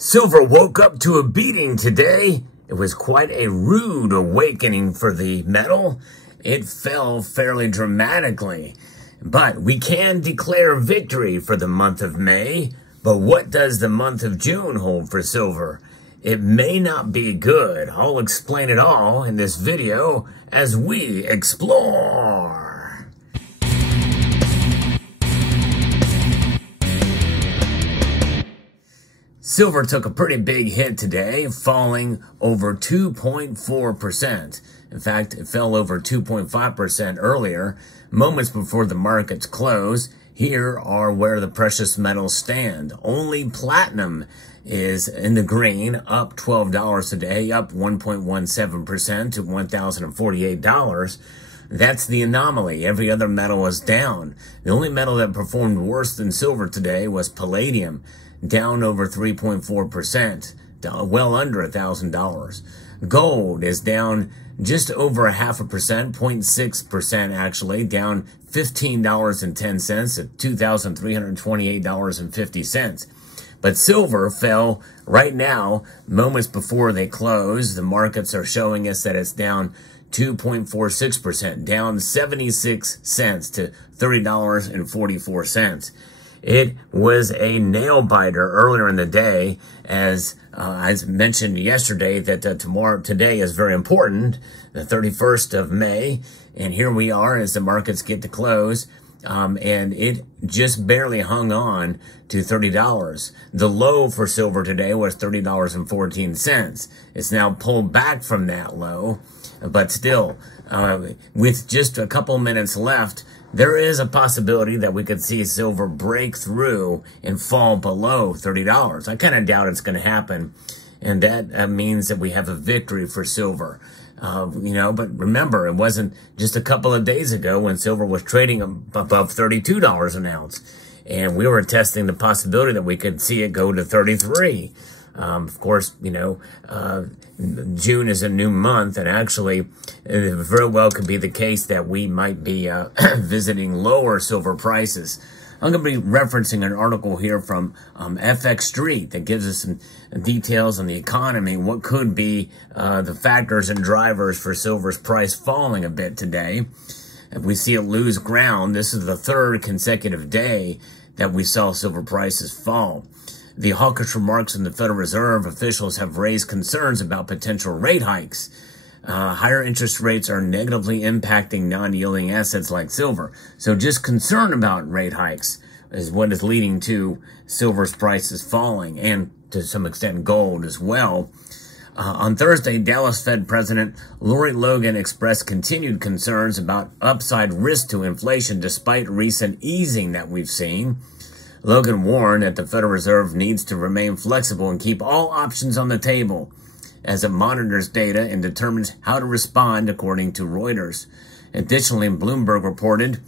Silver woke up to a beating today. It was quite a rude awakening for the metal. It fell fairly dramatically. But we can declare victory for the month of May. But what does the month of June hold for silver? It may not be good. I'll explain it all in this video as we explore. Silver took a pretty big hit today, falling over 2.4%. In fact, it fell over 2.5% earlier, moments before the markets close. Here are where the precious metals stand. Only platinum is in the green, up $12 today, up 1.17% to $1,048. That's the anomaly. Every other metal is down. The only metal that performed worse than silver today was palladium, down over 3.4%, well under $1,000. Gold is down just over 0.5%, 0.6% actually, down $15.10 at $2,328.50. But silver fell right now, moments before they close. The markets are showing us that it's down 2.46%, down 76 cents to $30.44. It was a nail biter earlier in the day, as I mentioned yesterday that today is very important, the 31st of May, and here we are as the markets get to close, and it just barely hung on to $30. The low for silver today was $30.14. It's now pulled back from that low, but still, with just a couple minutes left, there is a possibility that we could see silver break through and fall below $30. I kind of doubt it's going to happen, and that means that we have a victory for silver. But remember, it wasn't just a couple of days ago when silver was trading above $32 an ounce, and we were testing the possibility that we could see it go to $33. Of course, June is a new month, and actually, it very well could be the case that we might be visiting lower silver prices. I'm going to be referencing an article here from FX Street that gives us some details on the economy, what could be the factors and drivers for silver's price falling a bit today. If we see it lose ground, this is the third consecutive day that we saw silver prices fall. The hawkish remarks from the Federal Reserve officials have raised concerns about potential rate hikes. Higher interest rates are negatively impacting non-yielding assets like silver. So just concern about rate hikes is what is leading to silver's prices falling, and to some extent gold as well. On Thursday, Dallas Fed President Lori Logan expressed continued concerns about upside risk to inflation despite recent easing that we've seen. Logan warned that the Federal Reserve needs to remain flexible and keep all options on the table as it monitors data and determines how to respond, according to Reuters. Additionally, Bloomberg reported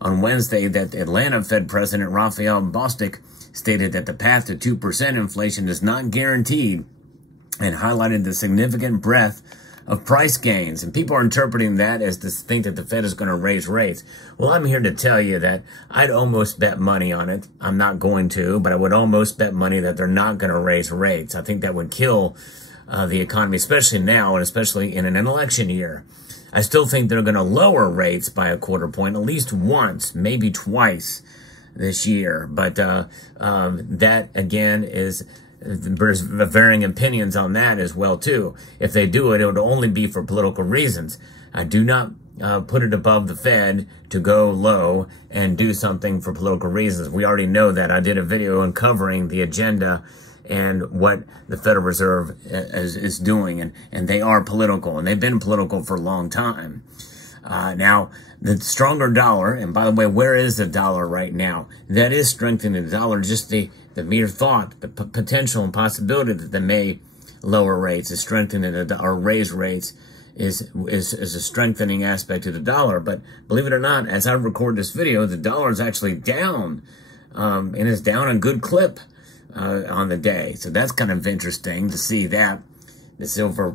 on Wednesday that Atlanta Fed President Raphael Bostic stated that the path to 2% inflation is not guaranteed, and highlighted the significant breadth of price gains. And people are interpreting that as to think that the Fed is going to raise rates. Well, I'm here to tell you that I'd almost bet money on it. I'm not going to, but I would almost bet money that they're not going to raise rates. I think that would kill the economy, especially now, and especially in an election year. I still think they're going to lower rates by a quarter point, at least once, maybe twice this year. But that, again, is... there's varying opinions on that as well, too. If they do it, it would only be for political reasons. I do not put it above the Fed to go low and do something for political reasons. We already know that. I did a video uncovering the agenda and what the Federal Reserve is doing, and they are political, and they've been political for a long time. Now, the stronger dollar, and by the way, where is the dollar right now? That is strengthening the dollar. Just the mere thought, the potential and possibility that they may lower rates is strengthening or raise rates is a strengthening aspect of the dollar. But believe it or not, as I record this video, the dollar is actually down, and is down a good clip on the day. So that's kind of interesting to see that the silver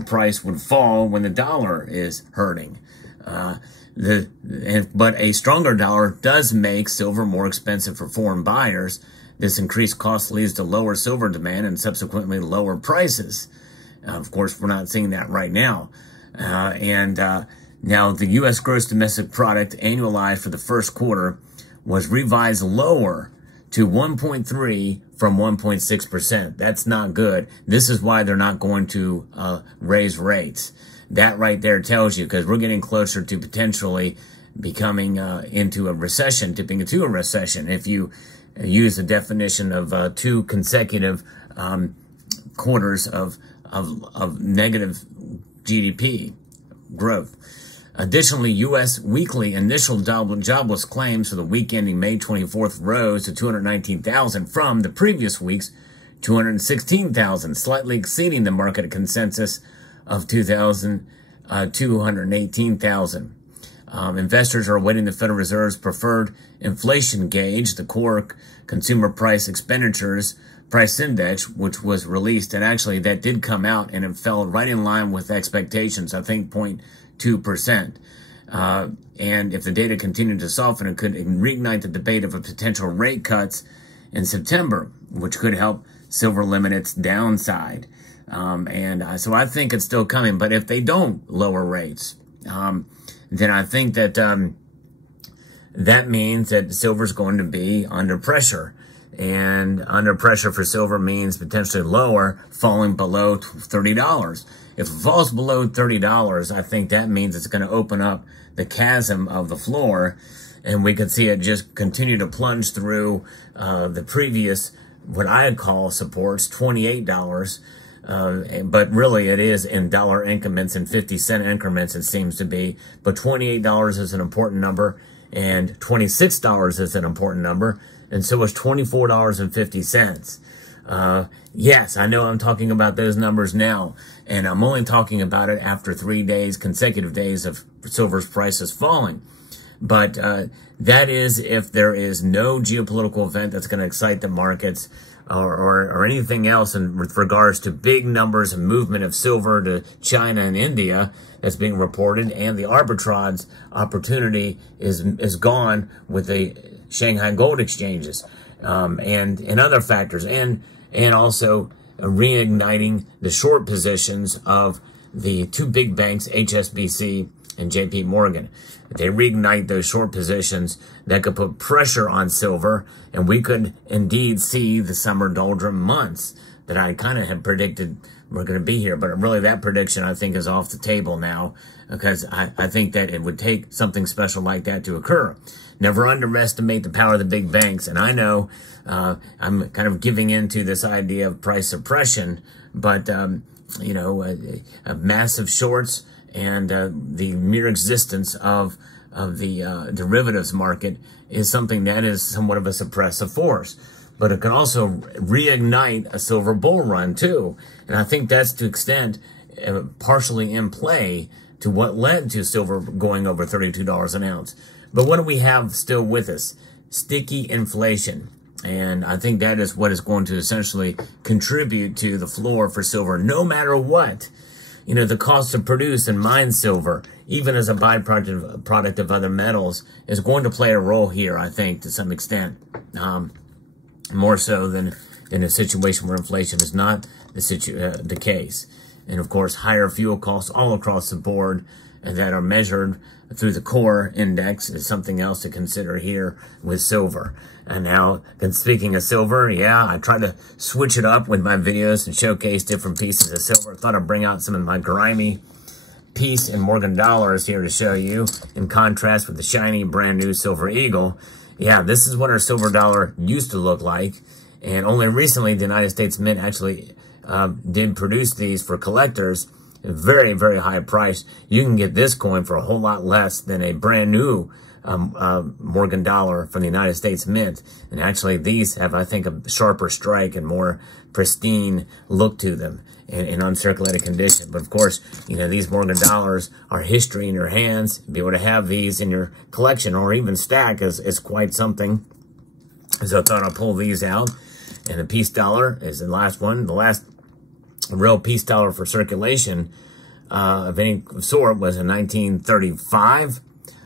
price would fall when the dollar is hurting. But a stronger dollar does make silver more expensive for foreign buyers. This increased cost leads to lower silver demand and subsequently lower prices. Of course, we're not seeing that right now. Now the U.S. gross domestic product annualized for the first quarter was revised lower to 1.3 from 1.6%. That's not good. This is why they're not going to raise rates. That right there tells you, because we're getting closer to potentially becoming into a recession, tipping into a recession. If you use the definition of 2 consecutive quarters of negative GDP growth. Additionally, U.S. weekly initial jobless claims for the week ending May 24th rose to 219,000 from the previous week's 216,000, slightly exceeding the market consensus of 218,000. Investors are awaiting the Federal Reserve's preferred inflation gauge, the core consumer price expenditures price index, which was released. And actually, that did come out and it fell right in line with expectations, I think 0.2%. And if the data continued to soften, it could reignite the debate of a potential rate cuts in September, which could help silver limit its downside. So I think it's still coming. But if they don't lower rates, then I think that that means that silver's going to be under pressure. And under pressure for silver means potentially lower, falling below $30. If it falls below $30, I think that means it's going to open up the chasm of the floor, and we could see it just continue to plunge through the previous, what I call supports, $28. But really it is in dollar increments and 50-cent increments, it seems to be. But $28 is an important number, and $26 is an important number, and so is $24.50. Yes, I know I'm talking about those numbers now, and I'm only talking about it after 3 days, consecutive days of silver's prices falling. But that is if there is no geopolitical event that's going to excite the markets, or anything else with regards to big numbers and movement of silver to China and India that's being reported, and the arbitrage opportunity is gone with the Shanghai gold exchanges, and other factors, and also reigniting the short positions of the 2 big banks, HSBC and JP Morgan. If they reignite those short positions, that could put pressure on silver, and we could indeed see the summer doldrum months that I kind of had predicted were going to be here. But really, that prediction, I think, is off the table now, because I think that it would take something special like that to occur. Never underestimate the power of the big banks. And I know I'm kind of giving into this idea of price suppression, but, massive shorts and the mere existence of the derivatives market is something that is somewhat of a suppressive force. But it can also reignite a silver bull run too. And I think that's to extent partially in play to what led to silver going over $32 an ounce. But what do we have still with us? Sticky inflation. And I think that is what is going to essentially contribute to the floor for silver, no matter what. You know, the cost to produce and mine silver, even as a byproduct of other metals, is going to play a role here, I think, to some extent. More so than in a situation where inflation is not the case. And, of course, higher fuel costs all across the board that are measured through the core index is something else to consider here with silver. And now, speaking of silver, yeah, I try to switch it up with my videos and showcase different pieces of silver. I thought I'd bring out some of my grimy piece in Morgan dollars here to show you, in contrast with the shiny brand new Silver Eagle. Yeah, this is what our silver dollar used to look like. And only recently, the United States Mint actually did produce these for collectors. Very, very high price. You can get this coin for a whole lot less than a brand new Morgan dollar from the United States Mint. And actually, these have, I think, a sharper strike and more pristine look to them in uncirculated condition. But of course, you know, these Morgan dollars are history in your hands. Be able to have these in your collection or even stack is quite something. So I thought I'd pull these out. And the peace dollar is the last one. The last real peace dollar for circulation of any sort was in 1935.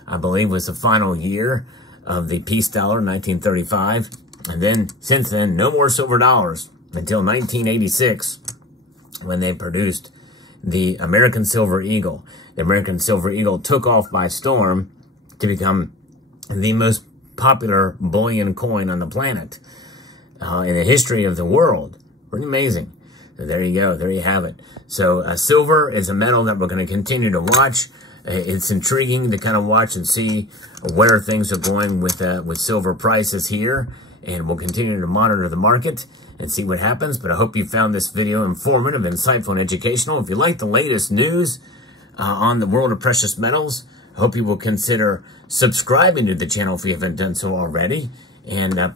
I believe was the final year of the peace dollar, 1935. And then, since then, no more silver dollars until 1986, when they produced the American Silver Eagle. The American Silver Eagle took off by storm to become the most popular bullion coin on the planet in the history of the world. Pretty amazing. So there you go. There you have it. So silver is a metal that we're going to continue to watch. It's intriguing to kind of watch and see where things are going with silver prices here. And we'll continue to monitor the market and see what happens. But I hope you found this video informative, insightful, and educational. If you like the latest news on the world of precious metals, I hope you will consider subscribing to the channel if you haven't done so already. And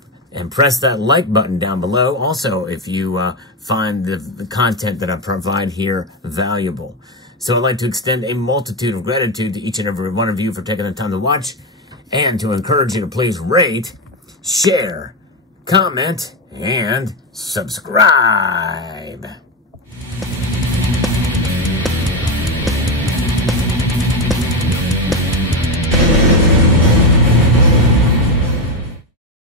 press that like button down below. Also, if you find the content that I provide here valuable. So I'd like to extend a multitude of gratitude to each and every one of you for taking the time to watch, and to encourage you to please rate, share, comment, and subscribe.